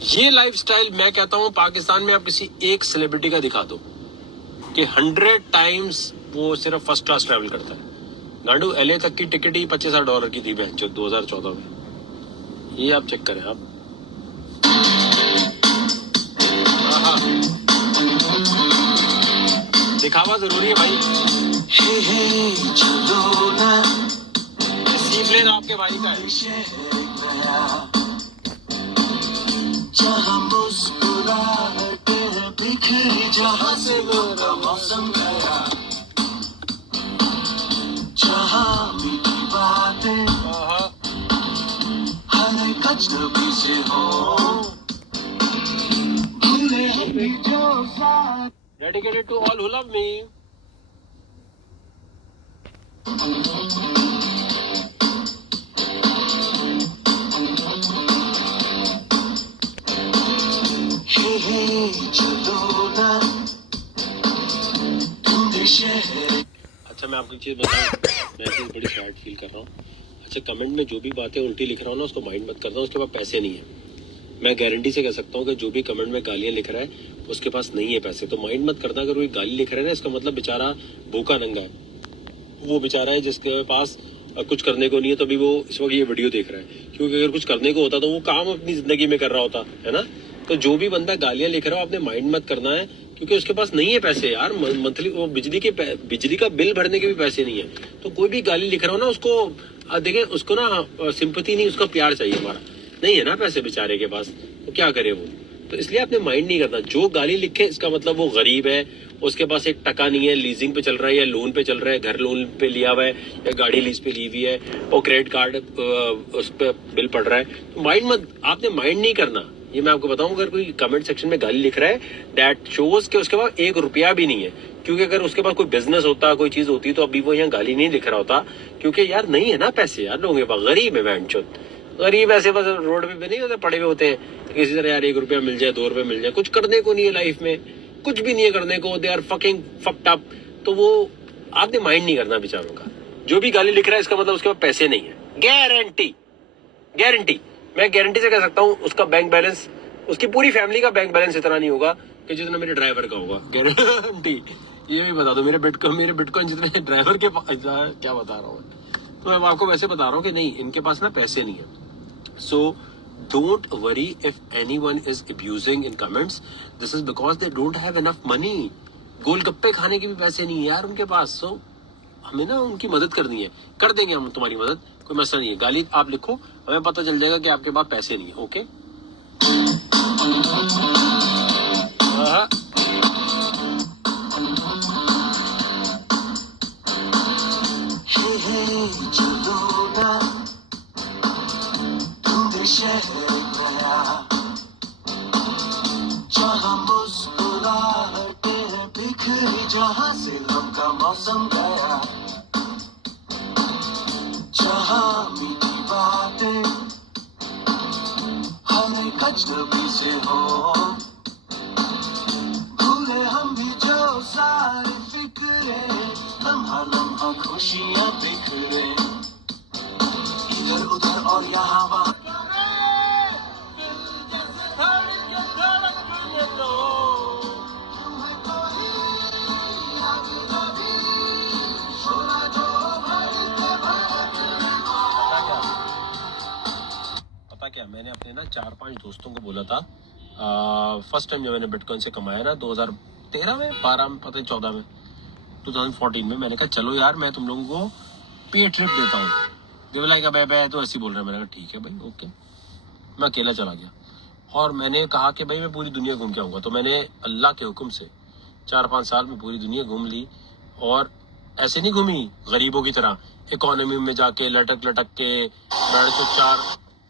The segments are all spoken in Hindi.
ये लाइफस्टाइल मैं कहता हूँ पाकिस्तान में आप किसी एक सेलिब्रिटी का दिखा दो कि 100 टाइम्स वो सिर्फ फर्स्ट क्लास ट्रैवल करता है। गांडू एलए तक की टिकट ही $25,000 की थी बहन जो 2014 में। ये आप चेक करें आप। दिखावा जरूरी है भाई। चलो ना, सीप्लेन आपके भाई का है। जहाँ मुस्कुराहटे बिखरी, जहाँ से मेरा मौसम गया, जहाँ मीठी बातें हर एक अजनबी से हो, भूले भी जो साथ। Dedicated to all who love me. अच्छा मैं आपको एक चीज बताऊं, मैं चीज बड़ी सैड फील कर रहा हूँ। अच्छा कमेंट में जो भी बातें उल्टी लिख रहा हूँ ना उसको माइंड मत करना, उसके पास पैसे नहीं है। मैं गारंटी से कह सकता हूँ कि जो भी कमेंट में गालियां लिख रहा है उसके पास नहीं है पैसे, तो माइंड मत करना। अगर कोई गाली लिख रहा है ना इसका मतलब बेचारा भूखा नंगा है, वो बेचारा है जिसके पास कुछ करने को नहीं है, तभी वो इस वक्त ये वीडियो देख रहा है। क्योंकि अगर कुछ करने को होता तो वो काम अपनी जिंदगी में कर रहा होता है ना। तो जो भी बंदा गालियां लिख रहा हो आपने माइंड मत करना है, क्योंकि उसके पास नहीं है पैसे यार। मंथली वो बिजली का बिल भरने के भी पैसे नहीं है। तो कोई भी गाली लिख रहा हो ना उसको देखें, उसको ना सिंपैथी नहीं, उसको प्यार चाहिए हमारा। नहीं है ना पैसे बेचारे के पास, तो क्या करे वो। तो इसलिए आपने माइंड नहीं करना। जो गाली लिखे इसका मतलब वो गरीब है, उसके पास एक टका नहीं है, लीजिंग पे चल रहा है या लोन पे चल रहा है, घर लोन पे लिया हुआ है या गाड़ी लीज पे ली हुई है और क्रेडिट कार्ड उस पर बिल पड़ रहा है। तो माइंड मत, आपने माइंड नहीं करना। ये मैं आपको बताऊं, अगर कोई कमेंट सेक्शन में गाली लिख रहा है दैट शोज के उसके पास ₹1 भी नहीं है। क्योंकि अगर उसके पास कोई बिजनेस होता, कोई चीज होती तो अभी वो यहाँ गाली नहीं लिख रहा होता। क्योंकि यार नहीं है ना पैसे यार लोगों के पास, गरीब है बैंचोद। गरीब ऐसे बस रोड पे नहीं होते, पड़े हुए होते हैं किसी तरह यार ₹1 मिल जाए, ₹2 मिल जाए। कुछ करने को नहीं है लाइफ में, कुछ भी नहीं है करने को, they are fucking fucked up. तो वो आपने माइंड नहीं करना बेचारों का। जो भी गाली लिख रहा है इसका मतलब उसके पास पैसे नहीं है। गारंटी, गारंटी, मैं गारंटी से कह सकता हूँ उसका बैंक बैलेंस, उसकी पूरी फैमिली का बैंक बैलेंस इतना नहीं होगा कि जितना मेरे ड्राइवर का होगा। गारंटी। ये भी बता दो, मेरे बिटकॉइन जितने ड्राइवर के क्या बता रहा हूँ। तो मैं आपको वैसे बता रहा हूँ कि नहीं, इनके पास ना पैसे नहीं है। So don't worry if anyone is abusing in comments. This is because they don't have enough money. गोलगप्पे खाने के भी पैसे नहीं है यार उनके पास। So हमें ना उनकी मदद करनी है, कर देंगे हम तुम्हारी मदद, कोई मसला नहीं है। गाली आप लिखो, हमें पता चल जाएगा कि आपके पास पैसे नहीं है। ओके जहाँ मुस्कुराहटे बिखरी, जहाँ से गम का मौसम गया, जहाँ मीठी बातें हर एक अजनबी से हो, भूले हम भी जो सारी फिक्रे, लम्हा लम्हा खुशियाँ बिखरे, इधर उधर और यहाँ वहाँ। पता क्या, मैंने अपने ना 4-5 दोस्तों को बोला था फर्स्ट टाइम जब मैंने बिटकॉइन से कमाया ना 2013 में, 12 में, पता नहीं 14 में, 2014 में, मैंने कहा चलो यार मैं तुम लोगों को पे ट्रिप देता हूँ। देवलाई का बे तो ऐसी बोल रहा है। मैंने कहा ठीक है भाई ओके। मैं अकेला चला गया और मैंने कहा कि भाई मैं पूरी दुनिया घूम के आऊँगा। तो मैंने अल्लाह के हुक्म से 4-5 साल में पूरी दुनिया घूम ली। और ऐसे नहीं घूमी गरीबों की तरह, इकोनॉमी में जाके लटक लटक के बैठ तो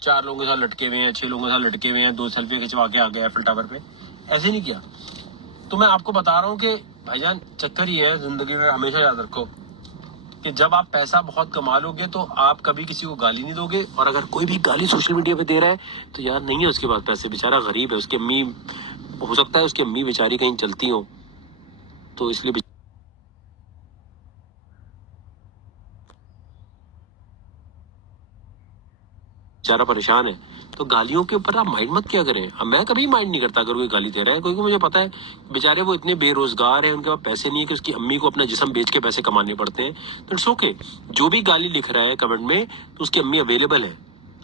चार लोगों के साथ लटके हुए हैं, 6 लोगों के साथ लटके हुए हैं, 2 सेल्फी खिंचवा के आ गए एफिल टावर पे। ऐसे नहीं किया। तो मैं आपको बता रहा हूँ कि भाईजान चक्कर ही है जिंदगी में, हमेशा याद रखो कि जब आप पैसा बहुत कमा लोगे तो आप कभी किसी को गाली नहीं दोगे। और अगर कोई भी गाली सोशल मीडिया पे दे रहा है तो यार नहीं है उसके पास पैसे, बेचारा गरीब है। उसकी अम्मी, हो सकता है उसकी अम्मी बेचारी कहीं चलती हो, तो इसलिए बेचारा परेशान है। तो गालियों के ऊपर आप माइंड मत क्या करें। अब मैं कभी माइंड नहीं करता अगर कोई गाली दे रहा है, क्योंकि मुझे पता है बेचारे वो इतने बेरोजगार हैं, उनके पास पैसे नहीं है कि उसकी अम्मी को अपना जिस्म बेच के पैसे कमाने पड़ते हैं। तो इट्स ओके, जो भी गाली लिख रहा है कमेंट में तो उसकी अम्मी अवेलेबल है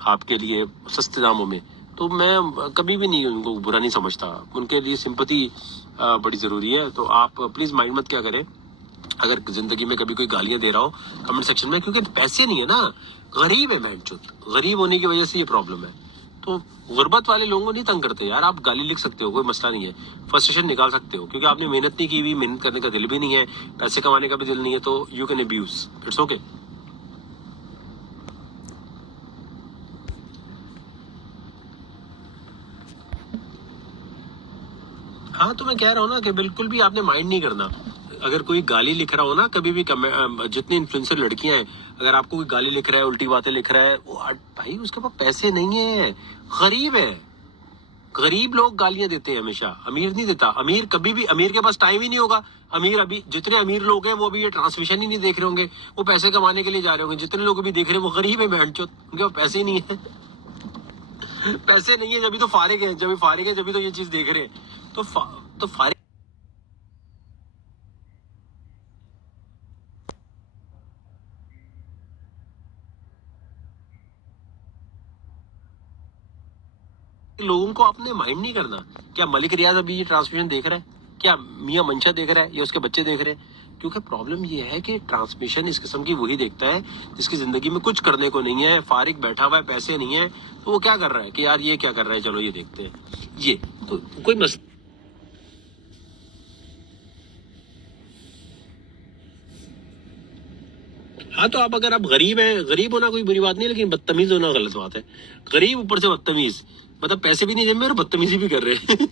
आपके लिए सस्ते दामों में। तो मैं कभी भी नहीं उनको बुरा नहीं समझता, उनके लिए सिंपैथी बड़ी जरूरी है। तो आप प्लीज माइंड मत क्या करें अगर जिंदगी में कभी कोई गालियां दे रहा हो कमेंट सेक्शन में, क्योंकि पैसे नहीं है ना, गरीब है मैंचुत, गरीब होने की वजह से ये प्रॉब्लम है। तो गुर्बत वाले लोगों को नहीं तंग करते यार, आप गाली लिख सकते हो, कोई मसला नहीं है, फ्रस्ट्रेशन निकाल सकते हो, क्योंकि आपने मेहनत नहीं की हुई, मेहनत करने का दिल भी नहीं है, पैसे कमाने का भी दिल नहीं है, तो you can abuse, it's okay. हाँ तो मैं कह रहा हूँ ना कि बिल्कुल भी आपने माइंड नहीं करना। अगर कोई गाली लिख रहा हो ना कभी भी, जितनी इन्फ्लुएंसर लड़कियां हैं, अगर आपको कोई गाली लिख रहा है, उल्टी बातें लिख रहा है, वो भाई उसके पास पैसे नहीं है, गरीब है। गरीब लोग गालियां देते हैं हमेशा, अमीर नहीं देता। अमीर कभी भी, अमीर के पास टाइम ही नहीं होगा। अमीर अभी जितने अमीर लोग हैं वो अभी ये ट्रांसमिशन ही नहीं देख रहे होंगे, वो पैसे कमाने के लिए जा रहे होंगे। जितने लोग अभी देख रहे हैं वो गरीब है बहनचोद, उनके पास पैसे ही नहीं है। पैसे नहीं है जब तो फारिग है, जब फारिग है जब तो ये चीज देख रहे हैं। तो फारिग लोगों को आपने माइंड नहीं करना। क्या मलिक रियाज अभी ये ट्रांसमिशन देख रहा है? क्या मियां मंशा देख रहा है या उसके बच्चे देख रहे हैं? क्योंकि प्रॉब्लम ये है कि ट्रांसमिशन इस किस्म की वही देखता है जिसकी जिंदगी में कुछ करने को नहीं है, फारिग बैठा हुआ है, पैसे नहीं है, तो वो क्या कर रहा है कि यार ये क्या कर रहा है, चलो ये देखते हैं। ये तो कोई मसला। हाँ तो आप, अगर आप गरीब हैं, गरीब होना कोई बुरी बात नहीं है, लेकिन बदतमीज होना गलत बात है। गरीब ऊपर से बदतमीज, मतलब पैसे भी नहीं जेब में और बदतमीजी भी कर रहे हैं।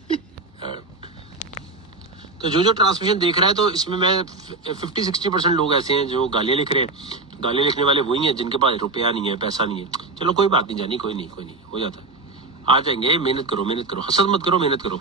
तो जो ट्रांसमिशन देख रहा है, तो इसमें मैं 50-60% लोग ऐसे हैं जो गालियां लिख रहे हैं। गालियां लिखने वाले वही हैं जिनके पास रुपया नहीं है, पैसा नहीं है। चलो कोई बात नहीं जानी, कोई नहीं हो जाता है, आ जाएंगे। मेहनत करो, हसद मत करो, मेहनत करो।